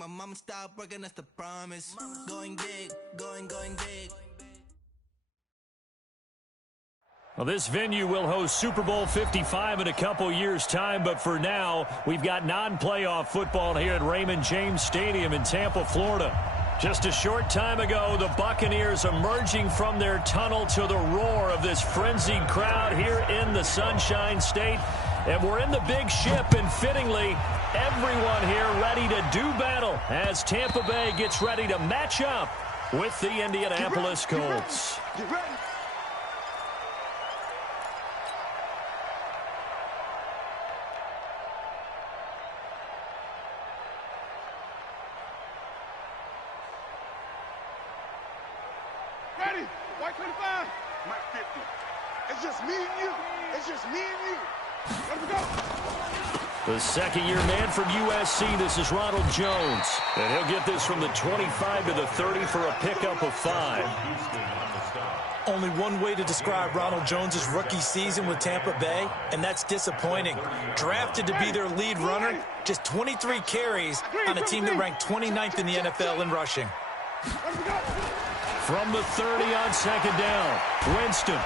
my mom stopped working, that's the promise. Going big, going big. Well, this venue will host Super Bowl 55 in a couple years' time, but for now, we've got non-playoff football here at Raymond James Stadium in Tampa, Florida. Just a short time ago, the Buccaneers emerging from their tunnel to the roar of this frenzied crowd here in the Sunshine State. And we're in the big ship, and fittingly, everyone here ready to do battle as Tampa Bay gets ready to match up with the Indianapolis Colts. Get ready. Ready. White 25. Mike 50. It's just me and you. It's just me and you. Let's go. The second-year man from USC, this is Ronald Jones. And he'll get this from the 25 to the 30 for a pickup of 5. Only one way to describe Ronald Jones' rookie season with Tampa Bay, and that's disappointing. Drafted to be their lead runner, just 23 carries on a team that ranked 29th in the NFL in rushing. From the 30 on second down, Winston.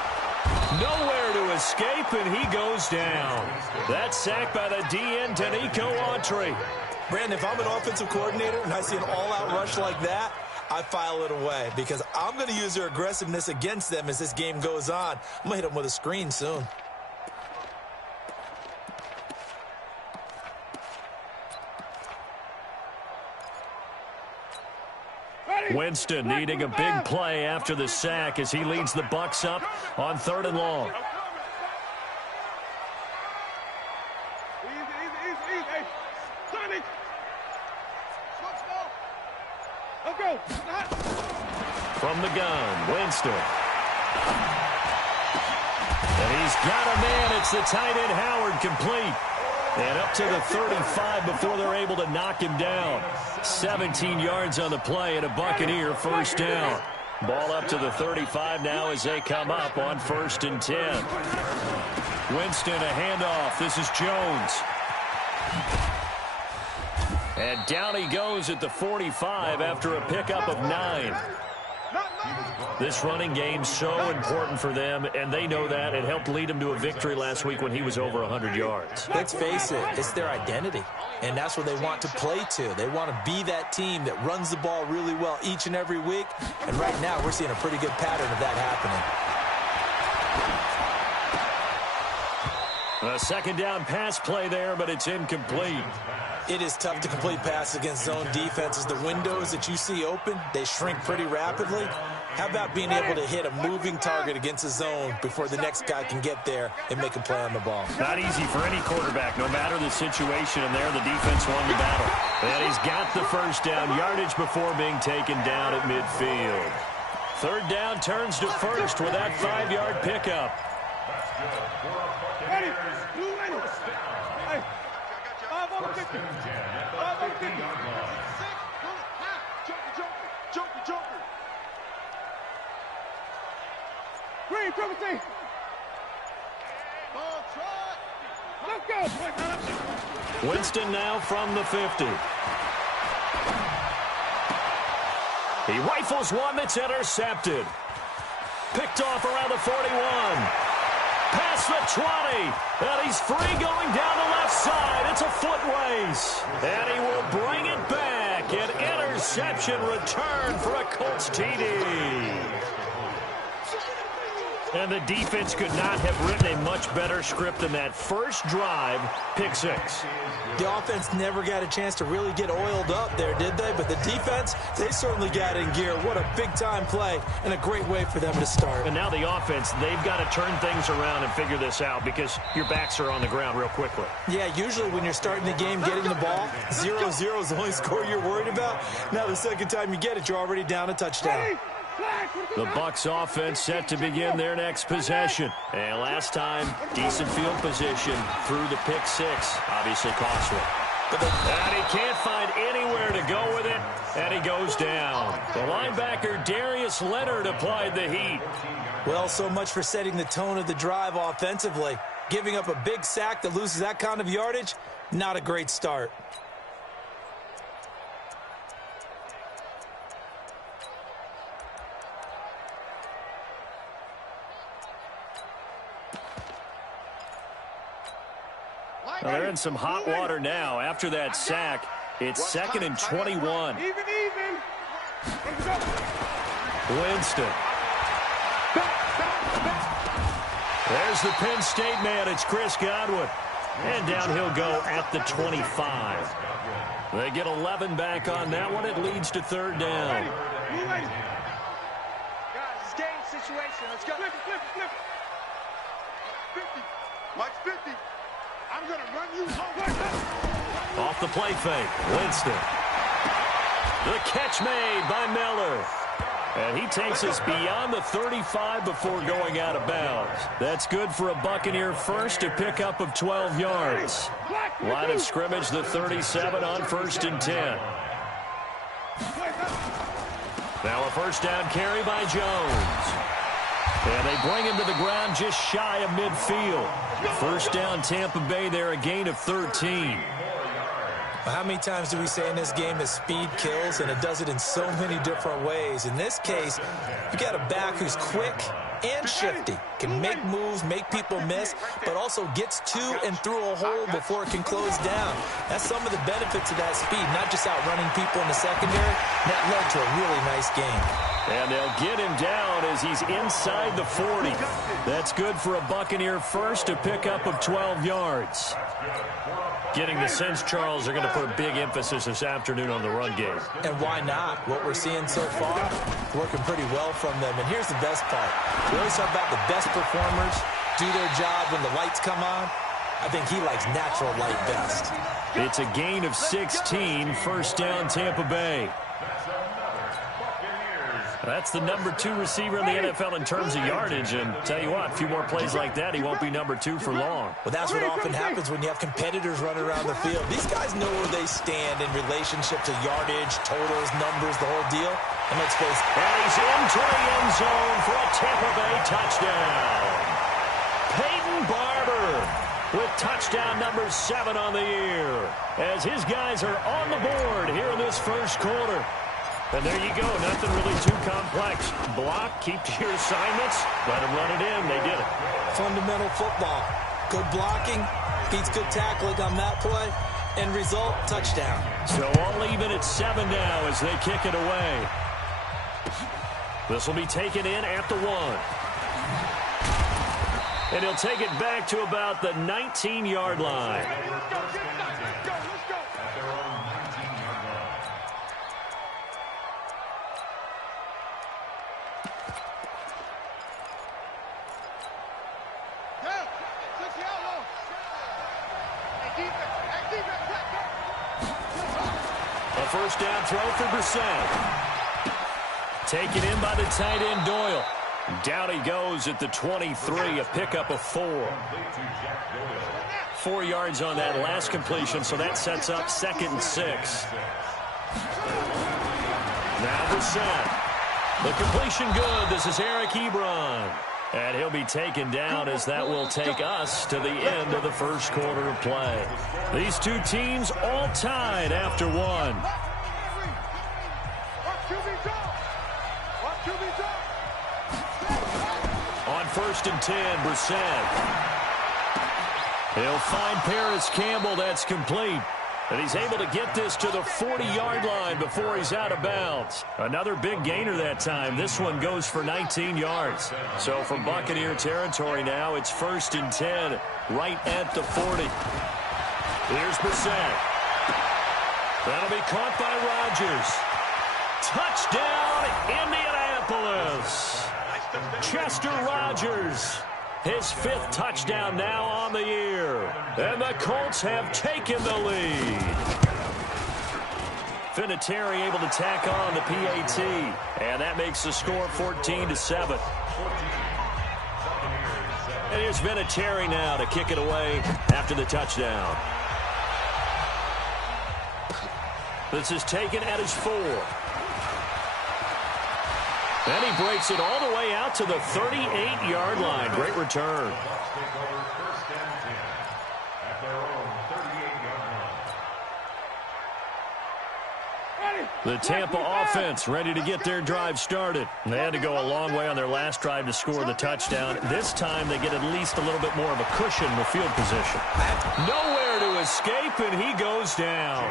Nowhere to escape, and he goes down. That's sacked by the DN, Danico Autry. Brandon, if I'm an offensive coordinator and I see an all-out rush like that, I file it away because I'm going to use their aggressiveness against them as this game goes on. I'm going to hit them with a screen soon. Winston needing a big play after the sack as he leads the Bucs up on 3rd and long. Easy. Sonic. Let's go. From the gun, Winston. And he's got a man. It's the tight end, Howard, complete. And up to the 35 before they're able to knock him down. 17 yards on the play and a Buccaneer first down. Ball up to the 35 now as they come up on 1st and 10. Winston, a handoff. This is Jones. And down he goes at the 45 after a pickup of 9. This running game's so important for them, and they know that. It helped lead them to a victory last week when he was over 100 yards. Let's face it, it's their identity, and that's what they want to play to. They want to be that team that runs the ball really well each and every week, and right now we're seeing a pretty good pattern of that happening. A second down pass play there, but it's incomplete. It is tough to complete passes against zone defenses. The windows that you see open, they shrink pretty rapidly. How about being able to hit a moving target against a zone before the next guy can get there and make a play on the ball? Not easy for any quarterback, no matter the situation, and there the defense won the battle. And he's got the first down, yardage before being taken down at midfield. 3rd down turns to 1st with that 5-yard pickup. Ready. Hey. 5 on the 50. 5 on the 50. Jumper. Green, triple T. Let's go. Winston now from the 50. He rifles one that's intercepted. Picked off around the 41. Past the 20. And he's free going down the left side. It's a foot race. And he will bring it back. An interception return for a Colts TD. And the defense could not have written a much better script than that first drive, pick 6. The offense never got a chance to really get oiled up there, did they? But the defense, they certainly got in gear. What a big-time play and a great way for them to start. And now the offense, they've got to turn things around and figure this out because your backs are on the ground real quickly. Yeah, usually when you're starting the game, getting the ball, 0-0 is the only score you're worried about. Now the second time you get it, you're already down a touchdown. The Bucs offense set to begin their next possession. And last time, decent field position through the pick 6. Obviously costly. And he can't find anywhere to go with it, and he goes down. The linebacker, Darius Leonard, applied the heat. Well, so much for setting the tone of the drive offensively. Giving up a big sack that loses that kind of yardage, not a great start. Well, they're in some hot water now. After that sack, it's 2nd and 21. Winston. There's the Penn State man. It's Chris Godwin. And down he'll go at the 25. They get 11 back on that one. It leads to 3rd down. Guys, it's game situation. Let's go. Flip. 50. Mike's 50. I'm going to run you home. Off the play fake. Winston. The catch made by Miller. And he takes us beyond the 35 before going out of bounds. That's good for a Buccaneer first, a pickup of 12 yards. Line of scrimmage, the 37 on 1st and 10. Now a 1st down carry by Jones. And they bring him to the ground just shy of midfield. 1st down Tampa Bay there, a gain of 13. How many times do we say in this game that speed kills, and it does it in so many different ways? In this case, you got a back who's quick and shifty, can make moves, make people miss, but also gets to and through a hole before it can close down. That's some of the benefits of that speed, not just outrunning people in the secondary. That led to a really nice game. And they'll get him down as he's inside the 40. That's good for a Buccaneer first, a pickup of 12 yards. Getting the sense, Charles, they're going to put a big emphasis this afternoon on the run game. And why not? What we're seeing so far, working pretty well from them. And here's the best part. We always talk about the best performers do their job when the lights come on. I think he likes natural light best. It's a gain of 16, 1st down Tampa Bay. That's the number 2 receiver in the NFL in terms of yardage. And tell you what, a few more plays like that, he won't be number 2 for long. Well, that's what often happens when you have competitors running around the field. These guys know where they stand in relationship to yardage, totals, numbers, the whole deal. And let's face it. And he's into the end zone for a Tampa Bay touchdown. Peyton Barber with touchdown number 7 on the year, as his guys are on the board here in this 1st quarter. And there you go, nothing really too complex. Block, keep to your assignments, let them run it in. They did it. Fundamental football. Good blocking, beats good tackling on that play, and result, touchdown. So all even at 7 now as they kick it away. This will be taken in at the 1. And he'll take it back to about the 19-yard line. A 1st down throw for Brissett. Taken in by the tight end Doyle. Down he goes at the 23, a pickup of 4. 4 yards on that last completion, so that sets up 2nd and 6. Now Brissett. The completion good. This is Eric Ebron. And he'll be taken down as that will take us to the end of the 1st quarter of play. These two teams all tied after 1. On 1st and 10, Brissett. He'll find Paris Campbell. That's complete. And he's able to get this to the 40-yard line before he's out of bounds. Another big gainer that time. This one goes for 19 yards. So from Buccaneer territory now, it's 1st and 10, right at the 40. Here's Brissett. That'll be caught by Rodgers. Touchdown, Indianapolis. Chester Rodgers. His 5th touchdown now on the year. And the Colts have taken the lead. Vinatieri able to tack on the PAT. And that makes the score 14-7. And here's Vinatieri now to kick it away after the touchdown. This is taken at his 4. And he breaks it all the way out to the 38-yard line. Great return. Ready? The Tampa offense ready to get their drive started. They had to go a long way on their last drive to score the touchdown. This time they get at least a little bit more of a cushion with field position. Nowhere to escape, and he goes down.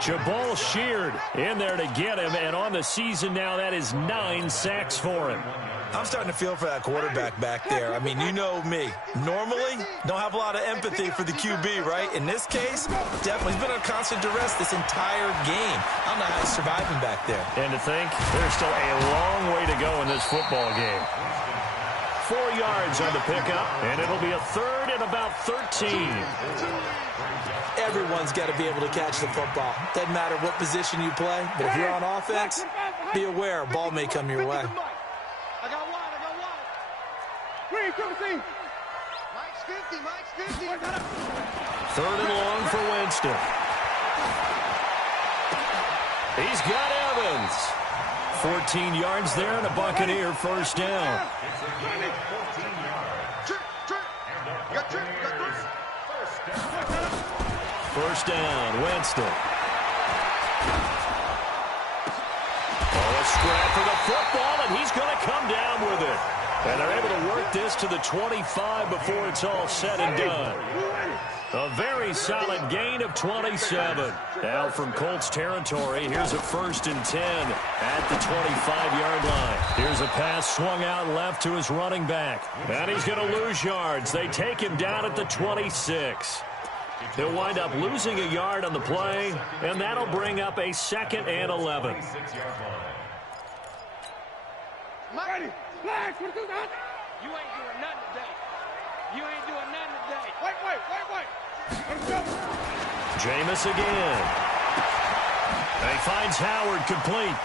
Jabal Sheard in there to get him, and on the season now, that is 9 sacks for him. I'm starting to feel for that quarterback back there. I mean, you know me. Normally, don't have a lot of empathy for the QB, right? In this case, definitely he's been on constant duress this entire game. I don't know how he's surviving back there. And to think, there's still a long way to go in this football game. 4 yards on the pickup, and it'll be a third and about 13. Everyone's got to be able to catch the football. Doesn't matter what position you play, but if you're on offense, be aware a ball may come your way. I got wide. Green, come see. Mike's 50. Third and long for Winston. He's got Evans. 14 yards there and a Buccaneer first down. First down, Winston. Oh, a scrap for the football, and he's going to come down with it. And they're able to work this to the 25 before it's all said and done. A very solid gain of 27. Now from Colts territory, here's a 1st and 10 at the 25-yard line. Here's a pass swung out left to his running back. And he's going to lose yards. They take him down at the 26. He'll wind up losing a yard on the play, and that'll bring up a 2nd and 11. You ain't doing nothing today. Wait. Jameis again. And he finds Howard complete.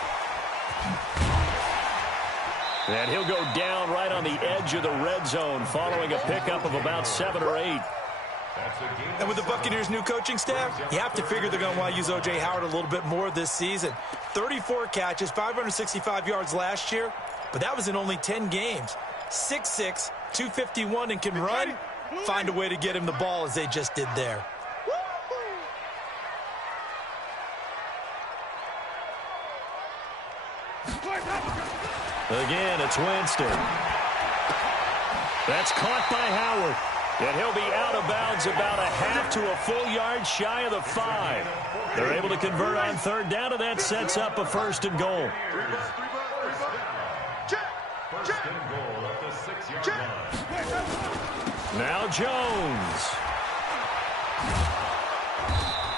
And he'll go down right on the edge of the red zone following a pickup of about 7 or 8. And with the Buccaneers' new coaching staff, you have to figure they're going to want to use O.J. Howard a little bit more this season. 34 catches, 565 yards last year, but that was in only 10 games. 6'6", 251, and can run. Find a way to get him the ball as they just did there. Again, it's Winston. That's caught by Howard. And he'll be out of bounds about a half to a full yard shy of the 5. They're able to convert on 3rd down, and that sets up a 1st and goal. Now Jones.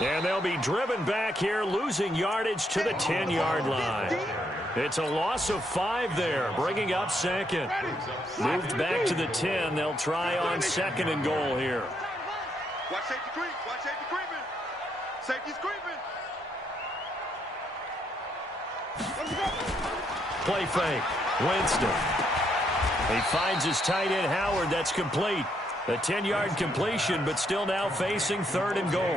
And they'll be driven back here, losing yardage to the 10-yard line. It's a loss of 5 there, bringing up 2nd. Moved back to the 10. They'll try on 2nd and goal here. Watch safety creep. Safety's creeping. Play fake. Winston. He finds his tight end, Howard. That's complete. A 10-yard completion, but still now facing 3rd and goal. A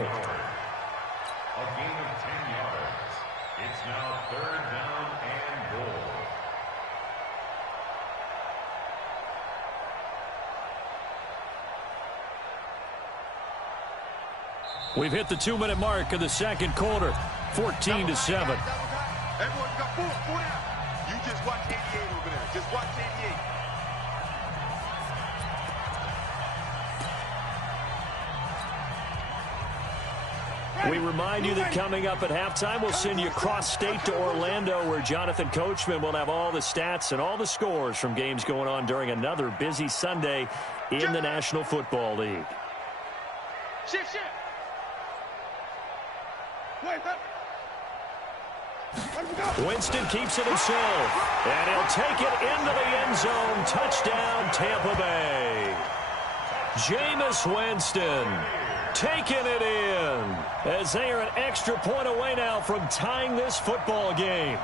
gain of 10 yards. It's now 3rd down and goal. We've hit the 2-minute mark of the 2nd quarter. 14-7. Everyone got 4 now. You just watch 88 over there. Just watch 88. We remind you that coming up at halftime, we'll send you cross-state to Orlando, where Jonathan Coachman will have all the stats and all the scores from games going on during another busy Sunday in the National Football League. Shift. Winston keeps it himself, and he'll take it into the end zone. Touchdown, Tampa Bay. Jameis Winston taking it in as they are an extra point away now from tying this football game.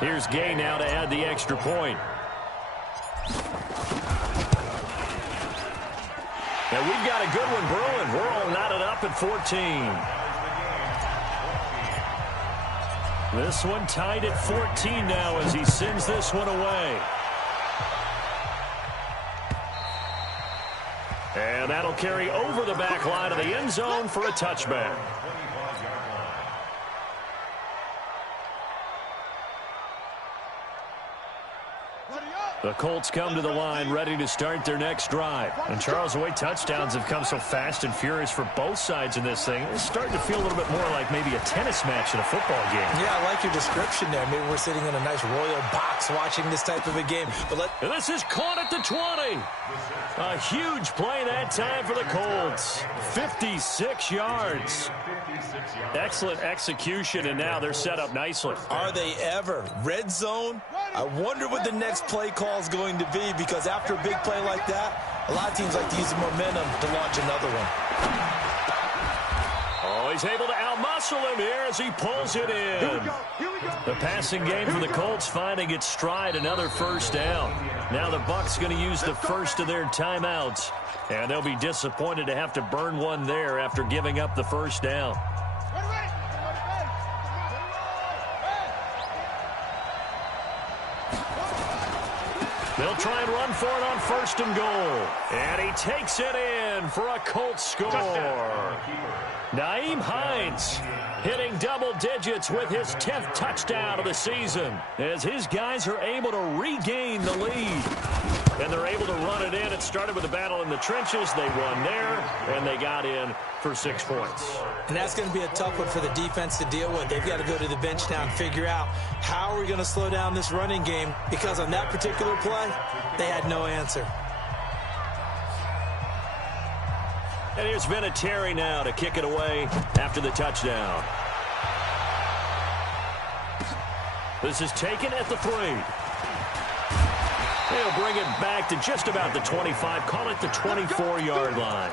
Here's Gay now to add the extra point. Now we've got a good one brewing. We're all knotted up at 14. This one tied at 14 now as he sends this one away. And that'll carry over the back line of the end zone for a touchback. The Colts come to the line ready to start their next drive. And Charles, the way touchdowns have come so fast and furious for both sides in this thing, it's starting to feel a little bit more like maybe a tennis match in a football game. Yeah, I like your description there. Maybe we're sitting in a nice royal box watching this type of a game. But and this is caught at the 20. A huge play that time for the Colts. 56 yards. Excellent execution, and now they're set up nicely. Are they ever? Red zone? I wonder what the next play call is going to be, because after a big play like that, a lot of teams like to use the momentum to launch another one. Oh, he's able to outmuscle him here as he pulls it in. The passing game for the Colts finding its stride, another first down. Now the Bucs going to use the first of their timeouts, and they'll be disappointed to have to burn one there after giving up the first down. They'll try and run for it on first and goal. And he takes it in for a Colts score. Nyheim Hines hitting double digits with his 10th touchdown of the season as his guys are able to regain the lead. And they're able to run it in. It started with a battle in the trenches. They won there, and they got in for 6 points. And that's going to be a tough one for the defense to deal with. They've got to go to the bench now and figure out how are we going to slow down this running game, because on that particular play, they had no answer. And here's Vinatieri now to kick it away after the touchdown. This is taken at the 3. They'll bring it back to just about the 25. Call it the 24-yard line.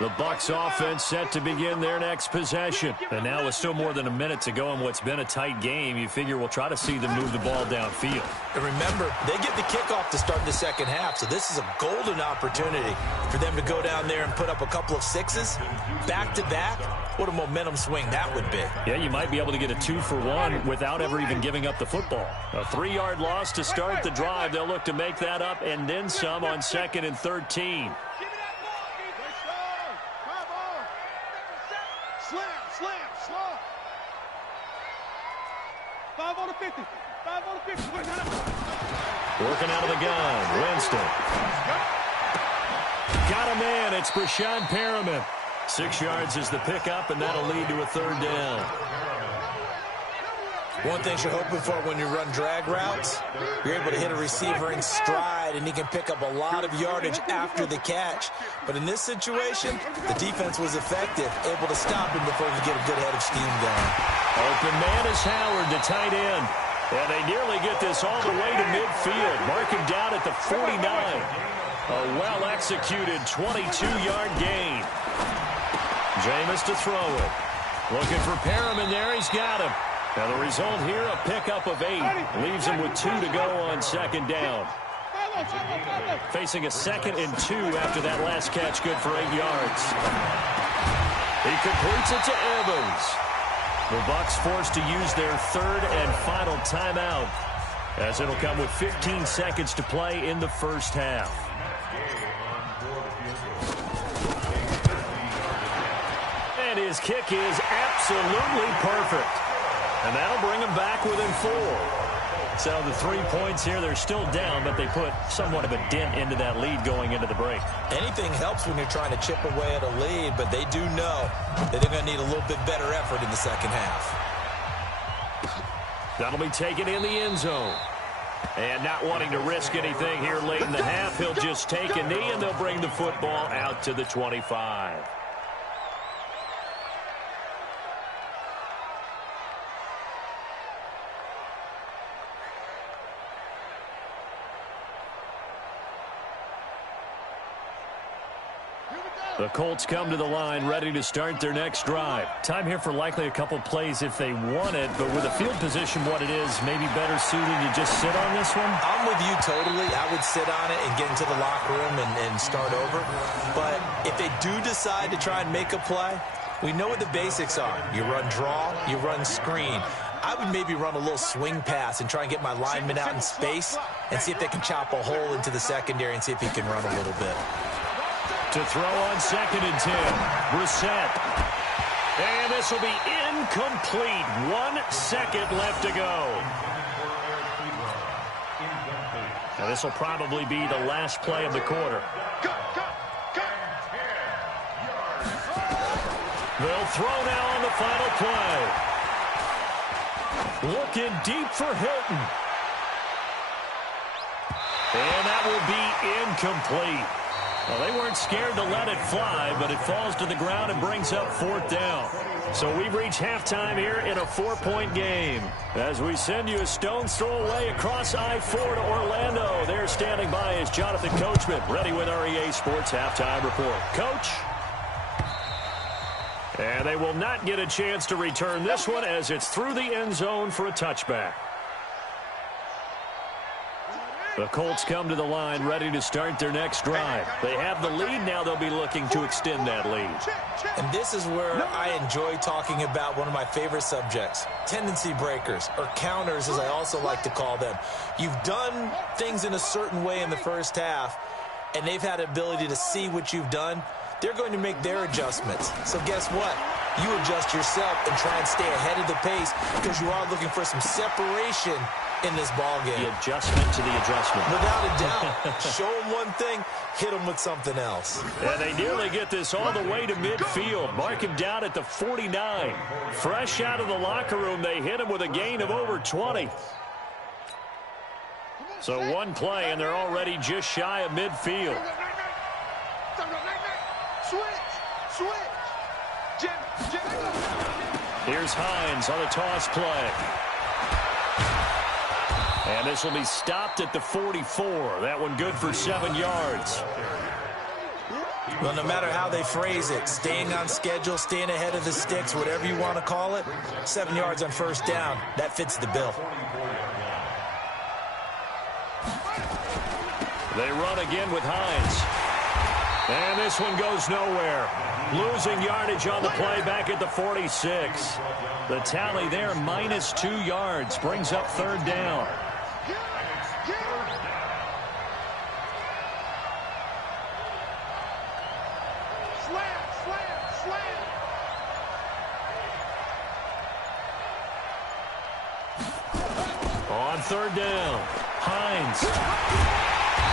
The Bucs offense set to begin their next possession. And now with still more than a minute to go in what's been a tight game, you figure we'll try to see them move the ball downfield. And remember, they get the kickoff to start the second half, so this is a golden opportunity for them to go down there and put up a couple of sixes back-to-back. What a momentum swing that would be. Yeah, you might be able to get a 2-for-1 without ever even giving up the football. A 3-yard loss to start the drive. They'll look to make that up and then some on 2nd and 13. Working out of the gun, Winston. Got a man, it's Brashad Perriman. 6 yards is the pickup, and that'll lead to a 3rd down. One thing you're hoping for when you run drag routes, you're able to hit a receiver in stride, and he can pick up a lot of yardage after the catch. But in this situation, the defense was effective, able to stop him before he could get a good head of steam going. Open man is Howard, the tight end. And they nearly get this all the way to midfield. Mark him down at the 49. A well-executed 22-yard gain. Jameis to throw it. Looking for Perriman there. He's got him. Now the result here, a pickup of 8. Leaves him with 2 to go on 2nd down. Facing a 2nd and 2 after that last catch, good for 8 yards. He completes it to Evans. The Bucs forced to use their 3rd and final timeout, as it'll come with 15 seconds to play in the first half. And his kick is absolutely perfect. And that'll bring him back within 4. So the 3 points here, they're still down, but they put somewhat of a dent into that lead going into the break. Anything helps when you're trying to chip away at a lead, but they do know that they're going to need a little bit better effort in the second half. That'll be taken in the end zone. And not wanting to risk anything here late in the half, he'll just take a knee, and they'll bring the football out to the 25. The Colts come to the line ready to start their next drive. Time here for likely a couple plays if they want it, but with the field position what it is, maybe better suited to just sit on this one? I'm with you totally. I would sit on it and get into the locker room and start over. But if they do decide to try and make a play, we know what the basics are. You run draw, you run screen. I would maybe run a little swing pass and try and get my linemen out in space and see if they can chop a hole into the secondary and see if he can run a little bit. To throw on 2nd and 10, Brissett. And this will be incomplete. 1 second left to go. Now this will probably be the last play of the quarter. They'll throw now on the final play. Looking deep for Hilton. And that will be incomplete. Well, they weren't scared to let it fly, but it falls to the ground and brings up 4th down. So we've reached halftime here in a 4-point game. As we send you a stone's throw away across I-4 to Orlando. There standing by is Jonathan Coachman, ready with our EA Sports Halftime Report. Coach? And they will not get a chance to return this one as it's through the end zone for a touchback. The Colts come to the line ready to start their next drive. They have the lead. Now they'll be looking to extend that lead. And this is where I enjoy talking about one of my favorite subjects, tendency breakers, or counters as I also like to call them. You've done things in a certain way in the first half, and they've had the ability to see what you've done. They're going to make their adjustments. So guess what? You adjust yourself and try and stay ahead of the pace because you are looking for some separation in this ball game. The adjustment to the adjustment. Without a doubt. Show them one thing, hit them with something else. And they nearly get this all the way to midfield. Mark him down at the 49. Fresh out of the locker room, they hit him with a gain of over 20. So one play, and they're already just shy of midfield. Here's Hines on the toss play. And this will be stopped at the 44. That one good for 7 yards. Well, no matter how they phrase it, staying on schedule, staying ahead of the sticks, whatever you want to call it, 7 yards on first down, that fits the bill. They run again with Hines. And this one goes nowhere. Losing yardage on the play back at the 46. The tally there, -2 yards, brings up 3rd down. On 3rd down, Hines.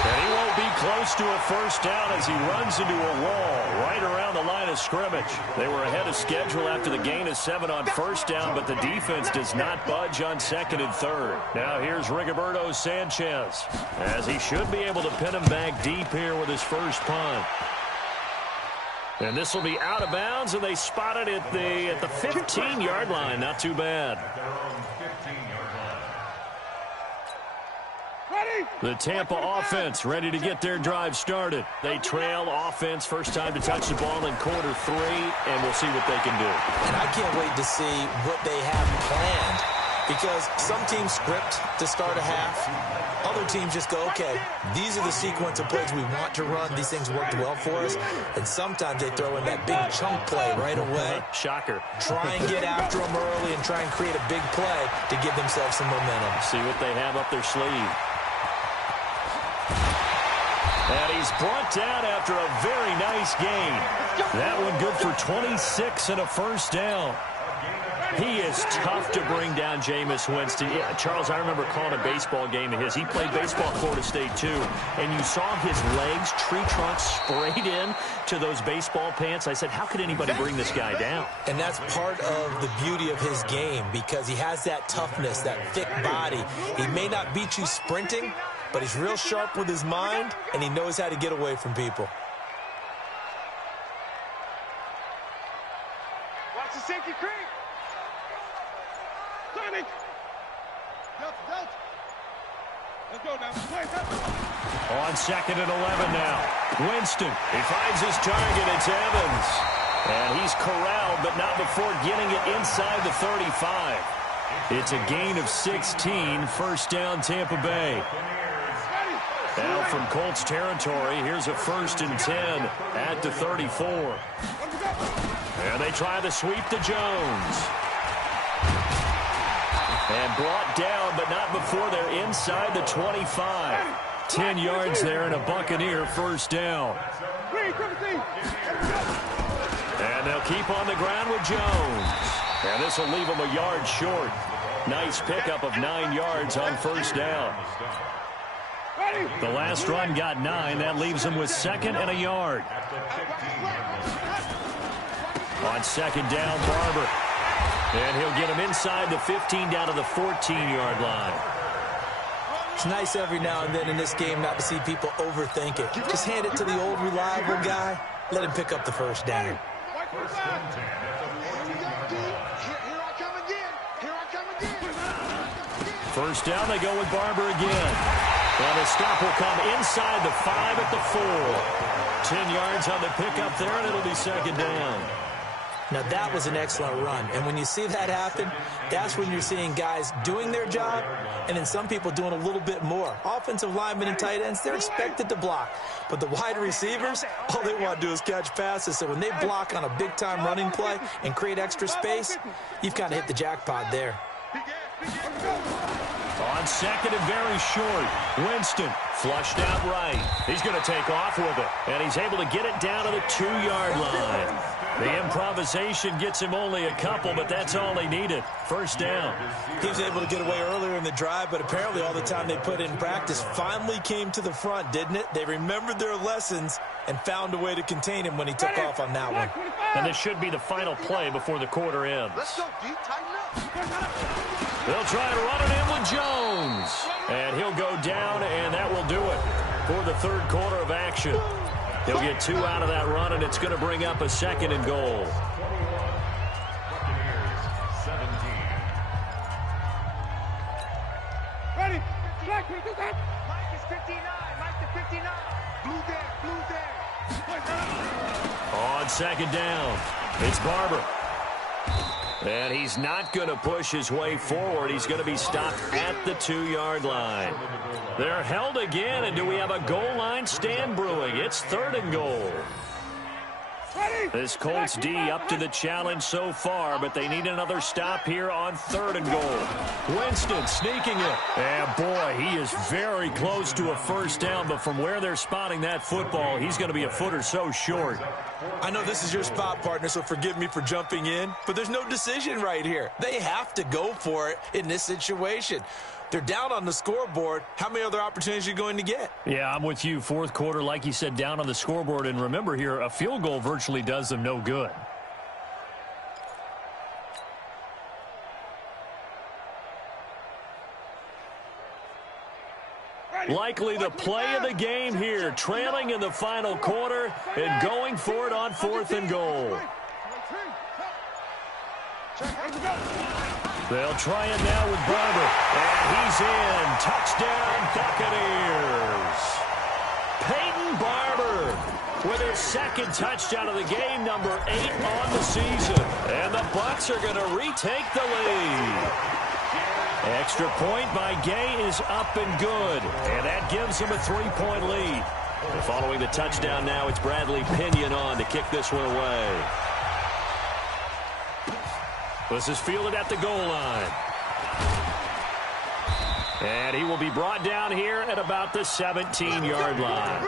And he won't be close to a first down as he runs into a wall right around the line of scrimmage. They were ahead of schedule after the gain of 7 on first down, but the defense does not budge on 2nd and 3rd. Now here's Rigoberto Sanchez, as he should be able to pin him back deep here with his first punt. And this will be out of bounds, and they spot it at the 15-yard line. Not too bad. The Tampa offense ready to get their drive started. They trail offense, first time to touch the ball in quarter 3, and we'll see what they can do. And I can't wait to see what they have planned, because some teams script to start a half. Other teams just go, okay, these are the sequence of plays we want to run. These things worked well for us. And sometimes they throw in that big chunk play right away. Shocker. Try and get after them early and try and create a big play to give themselves some momentum. See what they have up their sleeve. And he's brought down after a very nice gain. That one good for 26 and a first down. He is tough to bring down, Jameis Winston. Yeah, Charles, I remember calling a baseball game of his. He played baseball at Florida State, too. And you saw his legs, tree trunks sprayed in to those baseball pants. I said, how could anybody bring this guy down? And that's part of the beauty of his game, because he has that toughness, that thick body. He may not beat you sprinting, but he's real sharp with his mind, and he knows how to get away from people. Watch the Sinky Creek. Sonic. Let's go now. On 2nd and 11 now. Winston, he finds his target. It's Evans. And he's corralled, but not before getting it inside the 35. It's a gain of 16. First down, Tampa Bay. Now from Colts territory, here's a 1st and 10 at the 34. And they try to sweep to Jones. And brought down, but not before they're inside the 25. 10 yards there and a Buccaneer first down. And they'll keep on the ground with Jones. And this will leave them a yard short. Nice pickup of 9 yards on first down. The last run got 9. That leaves them with second and a yard. On second down, Barber. And he'll get him inside the 15 down to the 14-yard line. It's nice every now and then in this game not to see people overthink it. Just hand it to the old reliable guy. Let him pick up the first down. First down, they go with Barber again. And the stop will come inside the 5 at the 4. 10 yards on the pickup there, and it'll be second down. Now, that was an excellent run. And when you see that happen, that's when you're seeing guys doing their job and then some people doing a little bit more. Offensive linemen and tight ends, they're expected to block. But the wide receivers, all they want to do is catch passes. So when they block on a big-time running play and create extra space, you've kind of hit the jackpot there. On second and very short, Winston flushed out right. He's going to take off with it, and he's able to get it down to the 2-yard line. The improvisation gets him only a couple, but that's all he needed. First down. He was able to get away earlier in the drive, but apparently all the time they put in practice finally came to the front, didn't it? They remembered their lessons and found a way to contain him when he took off on that one. And this should be the final play before the quarter ends. Let's go, D. Tighten up. They'll try to run it in with Jones. And he'll go down, and that will do it for the third quarter of action. He'll get 2 out of that run, and it's going to bring up a second and goal. Ready? Mike is 59. Mike to 59. Blue there. On second down, it's Barber. And he's not going to push his way forward. He's going to be stopped at the 2-yard line. They're held again, and do we have a goal line stand brewing? It's third and goal. This Colts D up to the challenge so far, but they need another stop here on third and goal. Winston sneaking it. And boy, he is very close to a first down, but from where they're spotting that football, he's going to be a foot or so short. I know this is your spot, partner, so forgive me for jumping in, but there's no decision right here. They have to go for it in this situation. They're down on the scoreboard. How many other opportunities are you going to get? Yeah, I'm with you. Fourth quarter, like you said, down on the scoreboard. And remember here, a field goal virtually does them no good. Likely the play of the game here, trailing in the final quarter and going for it on fourth and goal. They'll try it now with Barber. And he's in. Touchdown, Buccaneers. Peyton Barber with his second touchdown of the game, number 8 on the season. And the Bucs are going to retake the lead. Extra point by Gay is up and good. And that gives him a 3-point lead. And following the touchdown now, it's Bradley Pinion on to kick this one away. This is fielded at the goal line. And he will be brought down here at about the 17-yard line.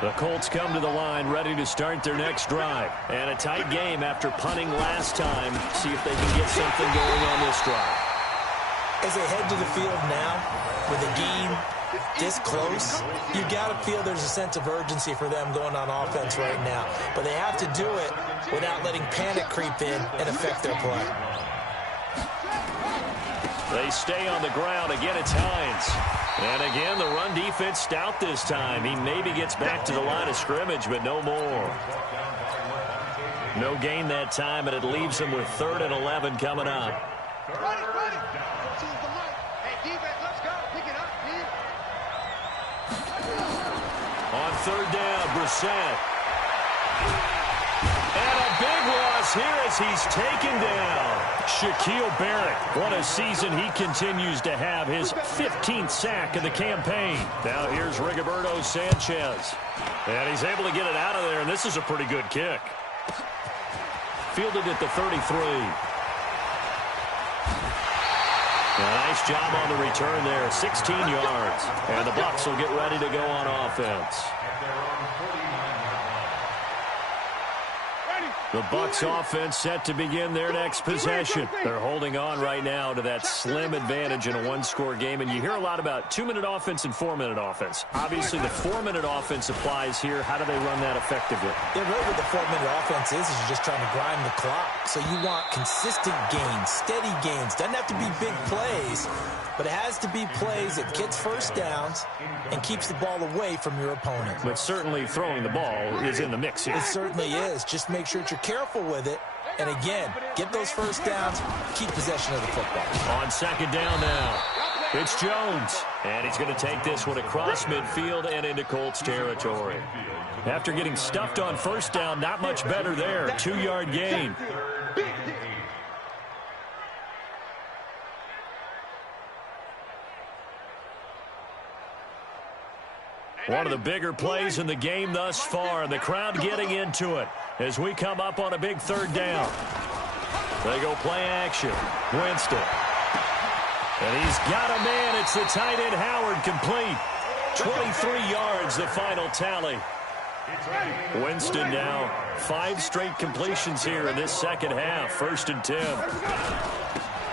The Colts come to the line ready to start their next drive. And a tight game after punting last time. See if they can get something going on this drive. As they head to the field now, with a game this close, you got to feel there's a sense of urgency for them going on offense right now. But they have to do it without letting panic creep in and affect their play. They stay on the ground. Again, it's Hines. And again, the run defense stout this time. He maybe gets back to the line of scrimmage, but no more. No gain that time, and it leaves him with 3rd and 11 coming up. Hey, defense, let's go. Pick it up, dude. On third down, Brissett. And a big loss here as he's taken down. Shaquille Barrett, what a season he continues to have, his 15th sack of the campaign. Now here's Rigoberto Sanchez. And he's able to get it out of there, and this is a pretty good kick. Fielded at the 33. Nice job on the return there, 16 yards. And the Bucs will get ready to go on offense. The Bucs offense set to begin their next possession. They're holding on right now to that slim advantage in a one-score game. And you hear a lot about 2-minute offense and 4-minute offense. Obviously, the 4-minute offense applies here. How do they run that effectively? Yeah, really what the 4-minute offense is you're just trying to grind the clock. So you want consistent gains, steady gains. Doesn't have to be big plays, but it has to be plays that gets first downs and keeps the ball away from your opponent. But certainly throwing the ball is in the mix here. It certainly is. Just make sure that you're careful with it. And again, get those first downs, keep possession of the football. On second down now, it's Jones. And he's going to take this one across midfield and into Colts territory. After getting stuffed on first down, not much better there. 2-yard gain. One of the bigger plays in the game thus far, and the crowd getting into it as we come up on a big third down. They go play action. Winston. And he's got a man. It's the tight end Howard, complete. 23 yards, the final tally. Winston now 5 straight completions here in this second half. 1st and 10.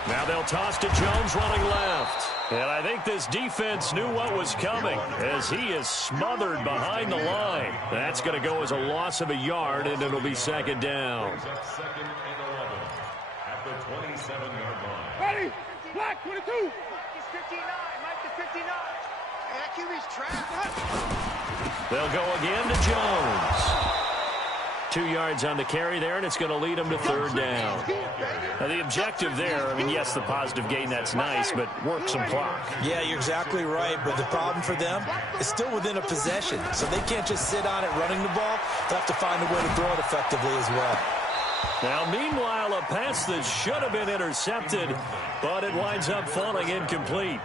Now they'll toss to Jones running left. And I think this defense knew what was coming as he is smothered behind the line. That's going to go as a loss of a yard, and it'll be second down. Second and 11 at the 27-yard line. Ready? Black 22. He's 59. Mike is 59. That QB's trapped. They'll go again to Jones. 2 yards on the carry there, and it's going to lead them to third down. Now, the objective there, I mean, yes, the positive gain, that's nice, but work some clock. Yeah, you're exactly right, but the problem for them is still within a possession, so they can't just sit on it running the ball. They'll have to find a way to throw it effectively as well. Now, meanwhile, a pass that should have been intercepted, but it winds up falling incomplete.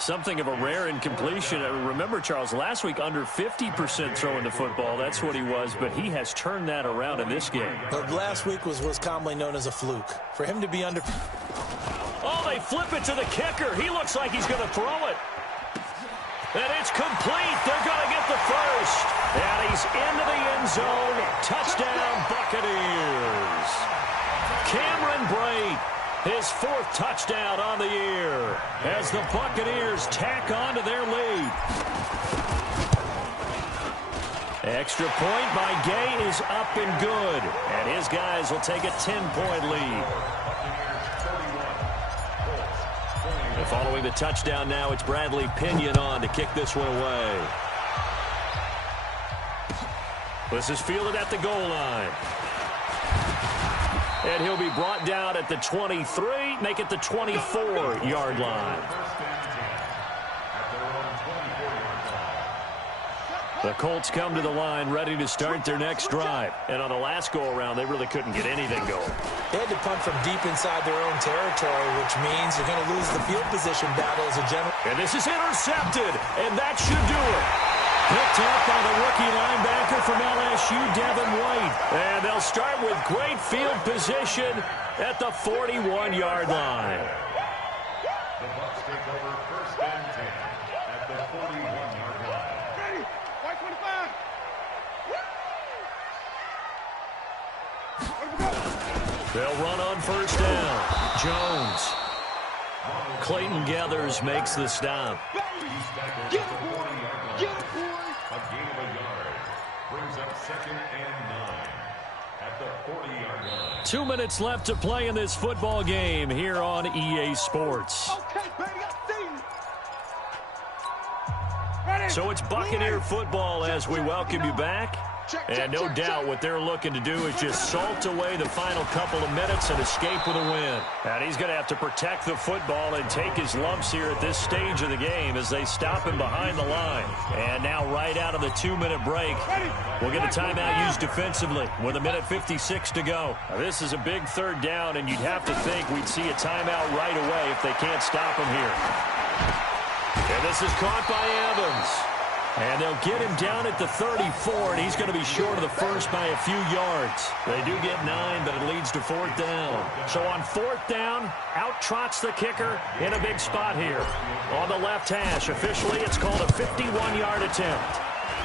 Something of a rare incompletion. Remember, Charles, last week under 50% throwing the football. That's what he was, but he has turned that around in this game. But last week was commonly known as a fluke. For him to be under... Oh, they flip it to the kicker. He looks like he's going to throw it. And it's complete. They're going to get the first. And he's into the end zone. Touchdown, Buccaneers. Cameron Brate. His 4th touchdown on the year as the Buccaneers tack on to their lead. Extra point by Gay is up and good. And his guys will take a 10-point lead. And following the touchdown now, it's Bradley Pinion on to kick this one away. This is fielded at the goal line. And he'll be brought down at the 23, make it the 24-yard line. The Colts come to the line ready to start their next drive. And on the last go-around, they really couldn't get anything going. They had to punt from deep inside their own territory, which means you're going to lose the field position battle as a general. And this is intercepted, and that should do it. Picked up by the rookie linebacker from LSU, Devin White. And they'll start with great field position at the 41-yard line. The Bucs take over 1st and 10 at the 41-yard line. Ready? White 25. They'll run on first down. Jones. Clayton Gathers makes the stop. A gain of a yard brings up 2nd and 9 at the 40-yard line. 2 minutes left to play in this football game here on EA Sports. So it's Buccaneer football as we welcome you back. And no doubt what they're looking to do is just salt away the final couple of minutes and escape with a win. And he's going to have to protect the football and take his lumps here at this stage of the game as they stop him behind the line. And now right out of the 2-minute break, we'll get a timeout used defensively with 1:56 to go. Now, this is a big third down, and you'd have to think we'd see a timeout right away if they can't stop him here. And this is caught by Evans. And they'll get him down at the 34, and he's going to be short of the first by a few yards. They do get 9, but it leads to 4th down. So on 4th down, out trots the kicker in a big spot here. On the left hash, officially it's called a 51-yard attempt.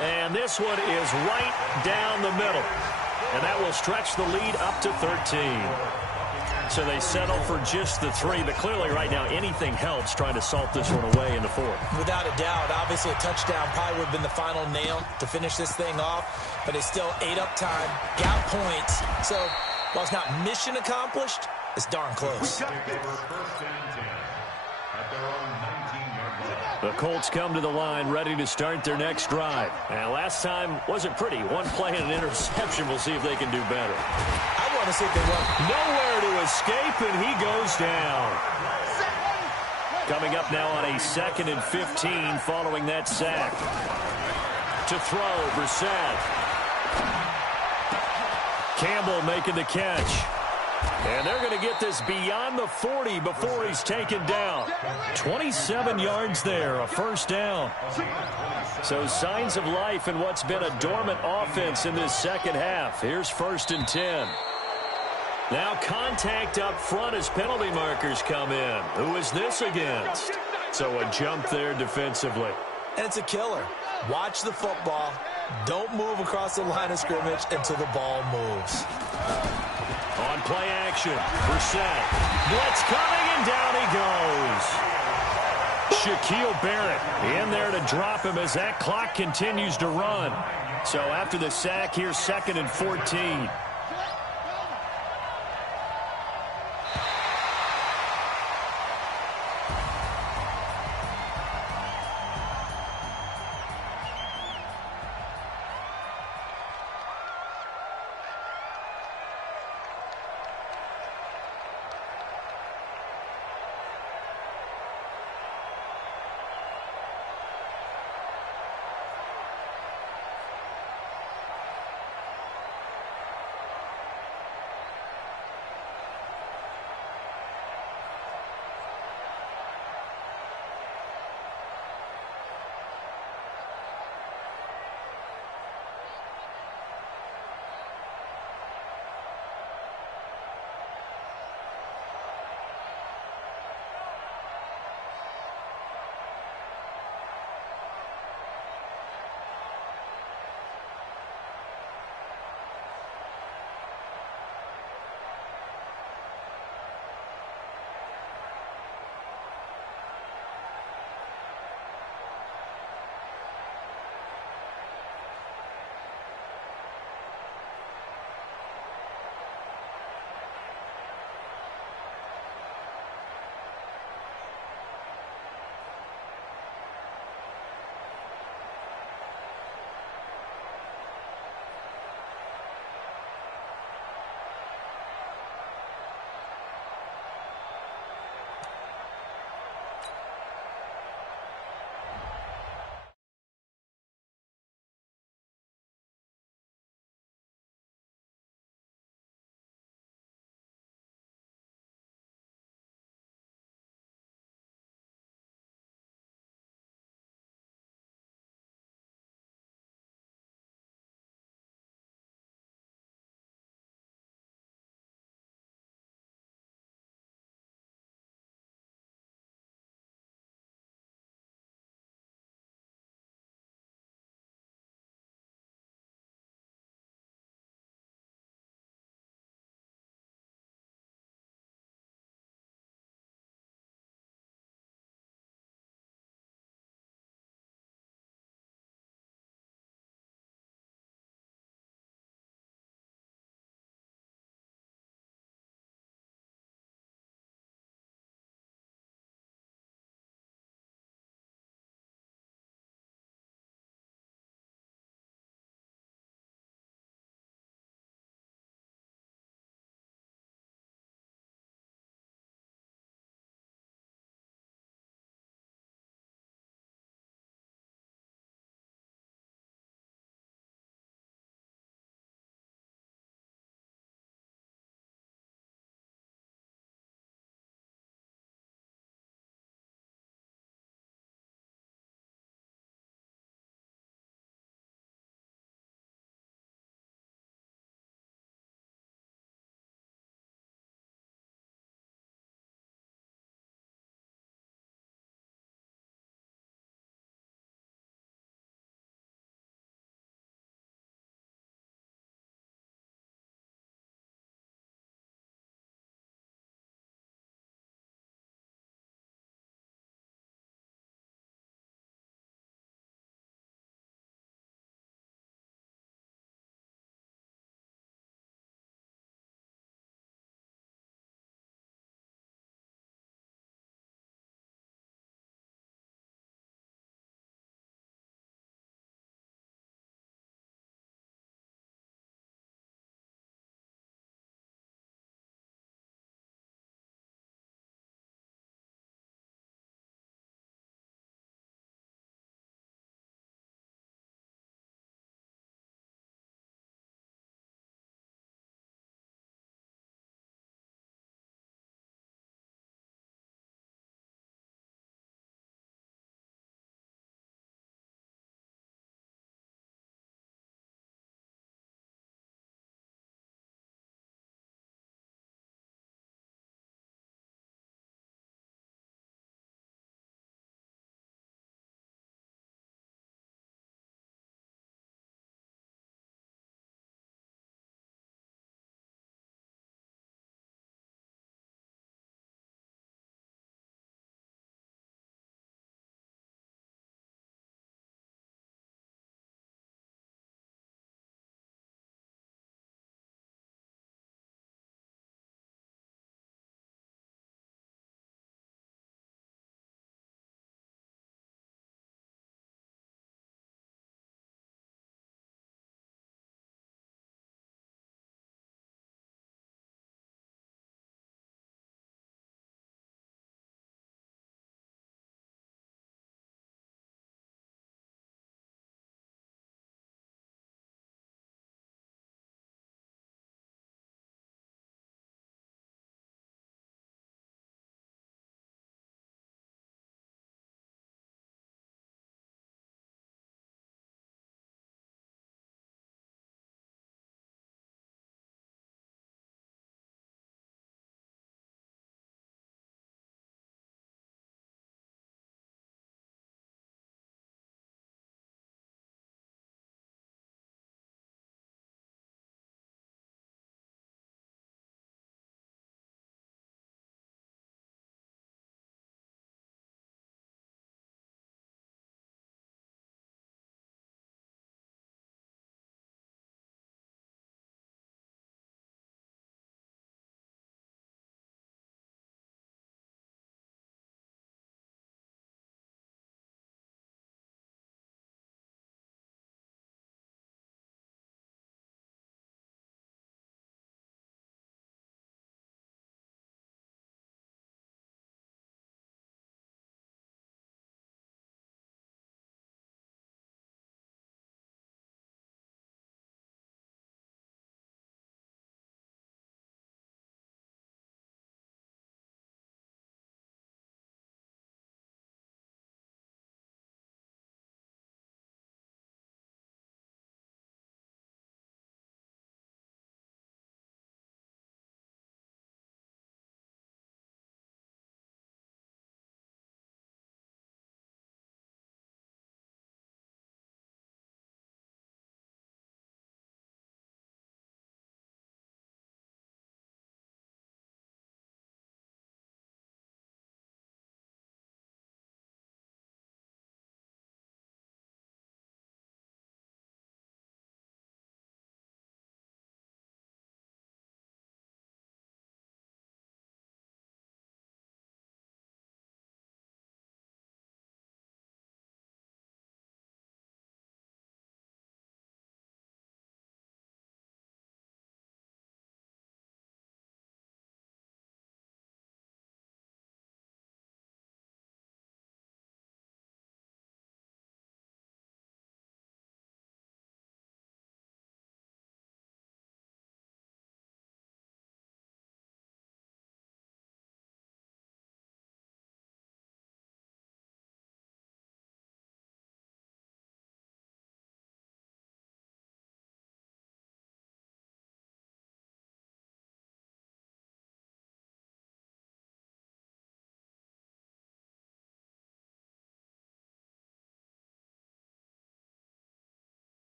And this one is right down the middle. And that will stretch the lead up to 13. So they settle for just the 3, but clearly right now anything helps trying to salt this one away in the 4th. Without a doubt, obviously a touchdown probably would have been the final nail to finish this thing off, but it's still ate up time, got points. So while it's not mission accomplished, it's darn close. The Colts come to the line ready to start their next drive. And last time wasn't pretty. One play and an interception. We'll see if they can do better. I want to see if they run. Nowhere to escape, and he goes down. Coming up now on a 2nd and 15 following that sack. To throw, Brissett. Campbell making the catch. And they're going to get this beyond the 40 before he's taken down. 27 yards there, a 1st down. So signs of life in what's been a dormant offense in this second half. Here's 1st and 10. Now contact up front as penalty markers come in. Who is this against? So a jump there defensively. And it's a killer. Watch the football. Don't move across the line of scrimmage until the ball moves. On play action, Brissett. Blitz coming, and down he goes. Shaquille Barrett in there to drop him as that clock continues to run. So after the sack, here's 2nd and 14.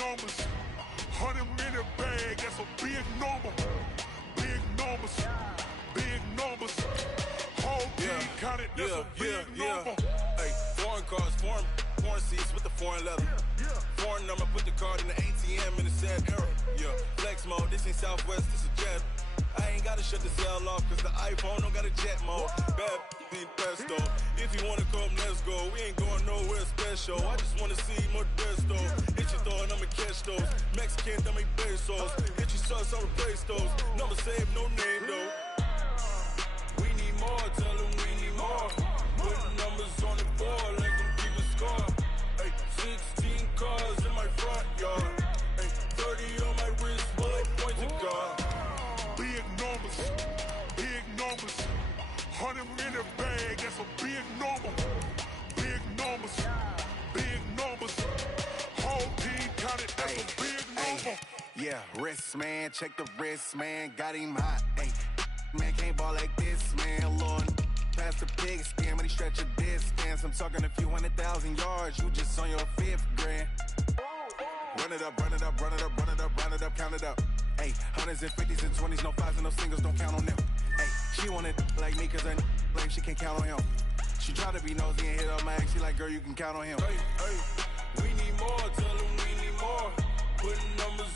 numbers. 100 minute bag, that's a big number. Big numbers. Big numbers. Whole team counted, that's a big number. Hey, foreign cars, foreign seats with the foreign leather. Foreign number, put the card in the ATM in the sad era. Yeah, flex mode, this ain't Southwest, this is jet. I ain't gotta shut the cell off, cause the iPhone don't got a jet mode. Bad need pesto. If you wanna come, let's go. We ain't going nowhere special. I just wanna see more Modesto. Hit your throw and I'ma catch those. Mexican, dummy pesos. Hit your sauce, I'll replace those. Number save, no name though. We need more, tell them we need more. Put numbers on the board, let them keep a score. Hey, 16 cars in my front yard. Hey, 30 on my wrist, bullet points of God. Big numbers, big numbers. 100 minute bag, that's a big number. Big numbers, big numbers. Whole team counted, that's a big number. Yeah, wrist man, check the wrist man, got him hot. Ay, man can't ball like this, man. Lord, past the pig skin when he stretch a distance. I'm talking a few 100,000 yards, you just on your 5th grand. Run it up, run it up, run it up, run it up, run it up, count it up. Hey, hundreds and 50s and 20s, no 5s and no singles, don't count on them. Hey, she wanted like me cause her like she can't count on him. She tried to be nosy and hit up my ex, she like, girl, you can count on him. Hey, we need more, tell them we need more. Putting numbers